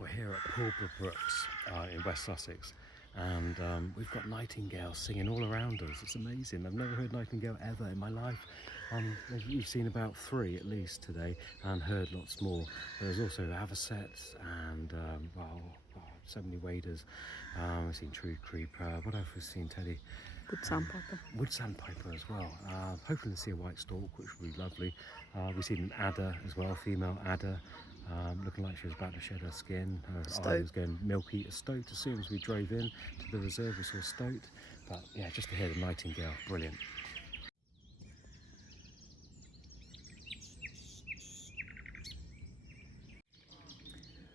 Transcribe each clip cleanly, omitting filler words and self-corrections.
We're here at Pulborough Brooks in West Sussex, and we've got nightingales singing all around us. It's amazing. I've never heard nightingale ever in my life. We've seen about 3 at least today and heard lots more. There's also avocets and so many waders. We've seen tree creeper. What else have we seen, Teddy? Wood sandpiper. Wood sandpiper as well. Hoping to see a white stork, which would be lovely. We've seen an adder as well, female adder. Looking like she was about to shed her skin. Her eye was going milky. A stoat. As soon as we drove in to the reserve, we saw a stoat. But yeah, just to hear the nightingale, brilliant.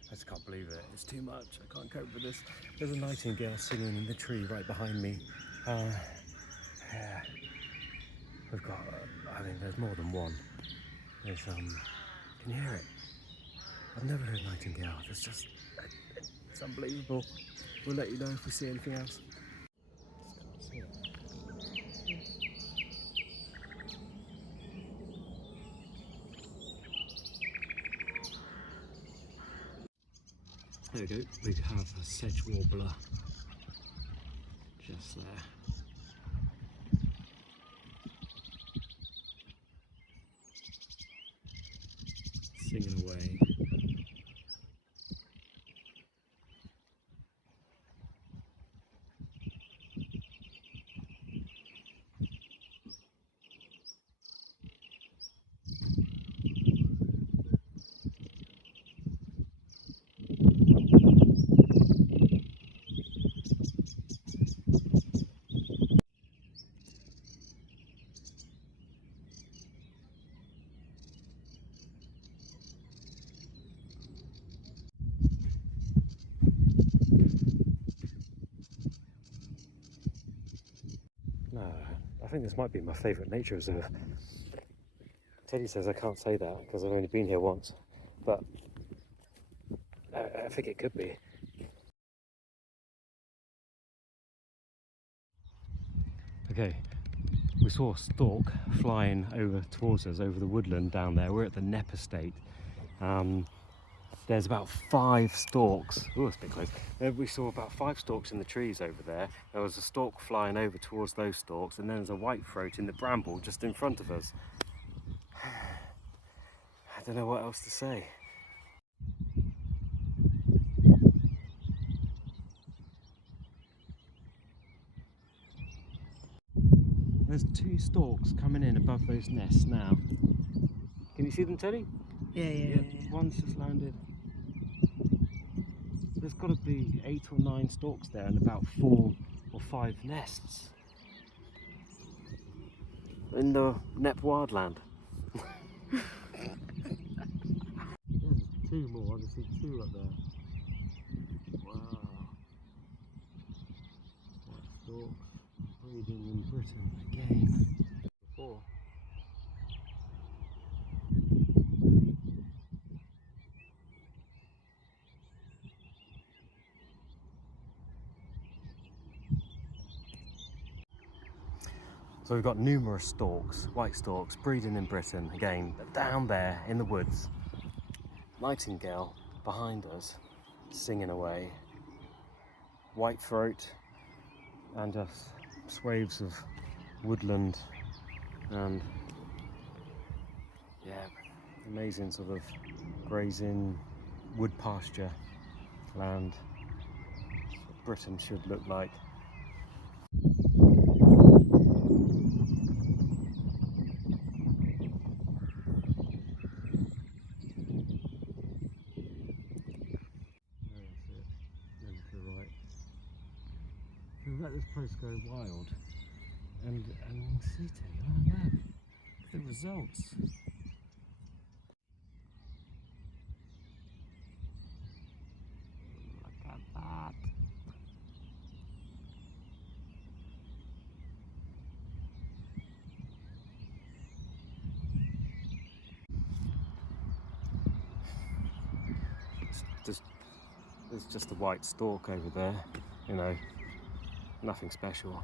I just can't believe it. It's too much. I can't cope with this. There's a nightingale singing in the tree right behind me. Yeah. We've got, I mean, there's more than one. There's, can you hear it? I've never heard nightingale. It's unbelievable. We'll let you know if we see anything else. Just can't see it. There we go. We have a sedge warbler just there. Singing away. No, I think this might be my favourite nature reserve. Teddy says I can't say that because I've only been here once, but I think it could be. Okay, we saw a stork flying over towards us over the woodland down there. We're at the Knepp estate. There's about 5 storks. Oh, it's a bit close. We saw about 5 storks in the trees over there. There was a stork flying over towards those storks, and then there's a whitethroat in the bramble just in front of us. I don't know what else to say. There's 2 storks coming in above those nests now. Can you see them, Teddy? Yeah. One's just landed. There's got to be 8 or 9 storks there and about 4 or 5 nests in the Knepp wildland. There's 2 more. I can see 2 up there. Wow. White storks breeding in Britain again. 4. So we've got numerous storks, white storks, breeding in Britain again, down there in the woods. Nightingale behind us, singing away. Whitethroat, and just swathes of woodland, and yeah, amazing sort of grazing wood pasture land. That's what Britain should look like. Let this place go wild and see, oh look, the results. Look at that. There's just a white stork over there, you know, nothing special.